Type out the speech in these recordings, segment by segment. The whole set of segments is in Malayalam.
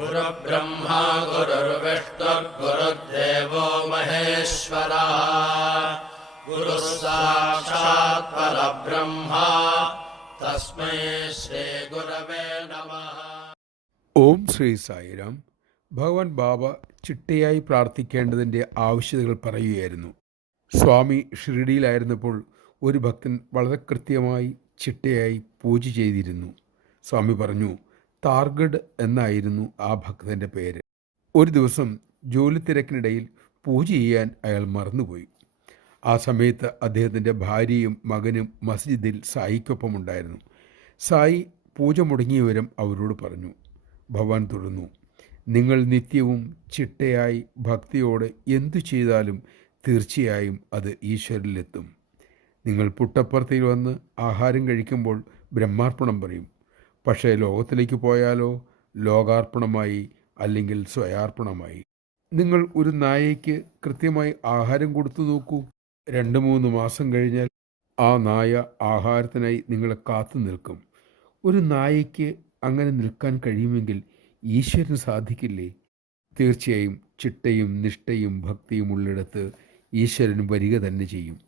गुरुर्ब्रह्मा गुरुर्विष्णुर्गुरुर्देवो महेश्वरः गुरुः साक्षात् परब्रह्मा तस्मै श्रीगुरवे नमः ഓം ശ്രീ സായിരാം ഭഗവാൻ ബാബ ചിട്ടയായി പ്രാർത്ഥിക്കേണ്ടതിൻ്റെ ആവശ്യകതകൾ പറയുകയായിരുന്നു സ്വാമി ഷിർഡിയിലായിരുന്നപ്പോൾ ഒരു ഭക്തൻ വളരെ കൃത്യമായി ചിട്ടയായി പൂജ ചെയ്തിരുന്നു സ്വാമി പറഞ്ഞു താർഗഡ് എന്നായിരുന്നു ആ ഭക്തന്റെ പേര്. ഒരു ദിവസം ജോലി തിരക്കിനിടയിൽ പൂജ ചെയ്യാൻ അയാൾ മറന്നുപോയി. ആ സമയത്ത് അദ്ദേഹത്തിന്റെ ഭാര്യയും മകനും മസ്ജിദിൽ സായിക്കൊപ്പം ഉണ്ടായിരുന്നു സായി പൂജ മുടങ്ങിയവരും അവരോട് പറഞ്ഞു. ഭഗവാൻ തുടർന്നു നിങ്ങൾ നിത്യവും ചിട്ടയായി ഭക്തിയോടെ എന്തു ചെയ്താലും തീർച്ചയായും അത് ഈശ്വരനിലെത്തും നിങ്ങൾ പുട്ടപ്പുറത്തിൽ വന്ന് ആഹാരം കഴിക്കുമ്പോൾ ബ്രഹ്മാർപ്പണം പറയും. പക്ഷേ ലോകത്തിലേക്ക് പോയാലോ? ലോകാർപ്പണമായി അല്ലെങ്കിൽ സ്വയാർപ്പണമായി? നിങ്ങൾ ഒരു നായയ്ക്ക് കൃത്യമായി ആഹാരം കൊടുത്തു നോക്കൂ. രണ്ട് മൂന്ന് മാസം കഴിഞ്ഞാൽ ആ നായ ആഹാരത്തിനായി നിങ്ങളെ കാത്തു നിൽക്കും. ഒരു നായയ്ക്ക് അങ്ങനെ നിൽക്കാൻ കഴിയുമെങ്കിൽ ഈശ്വരന് സാധിക്കില്ലേ? തീർച്ചയായും ചിട്ടയും നിഷ്ഠയും ഭക്തിയും ഉള്ളിടത്ത് ഈശ്വരൻ വരിക തന്നെ ചെയ്യും.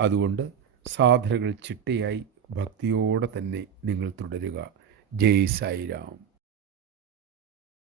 അതുകൊണ്ട് സാധനകൾ ചിട്ടയായി ഭക്തിയോടെ തന്നെ നിങ്ങൾ തുടരുക. ജയ് സായിരാം.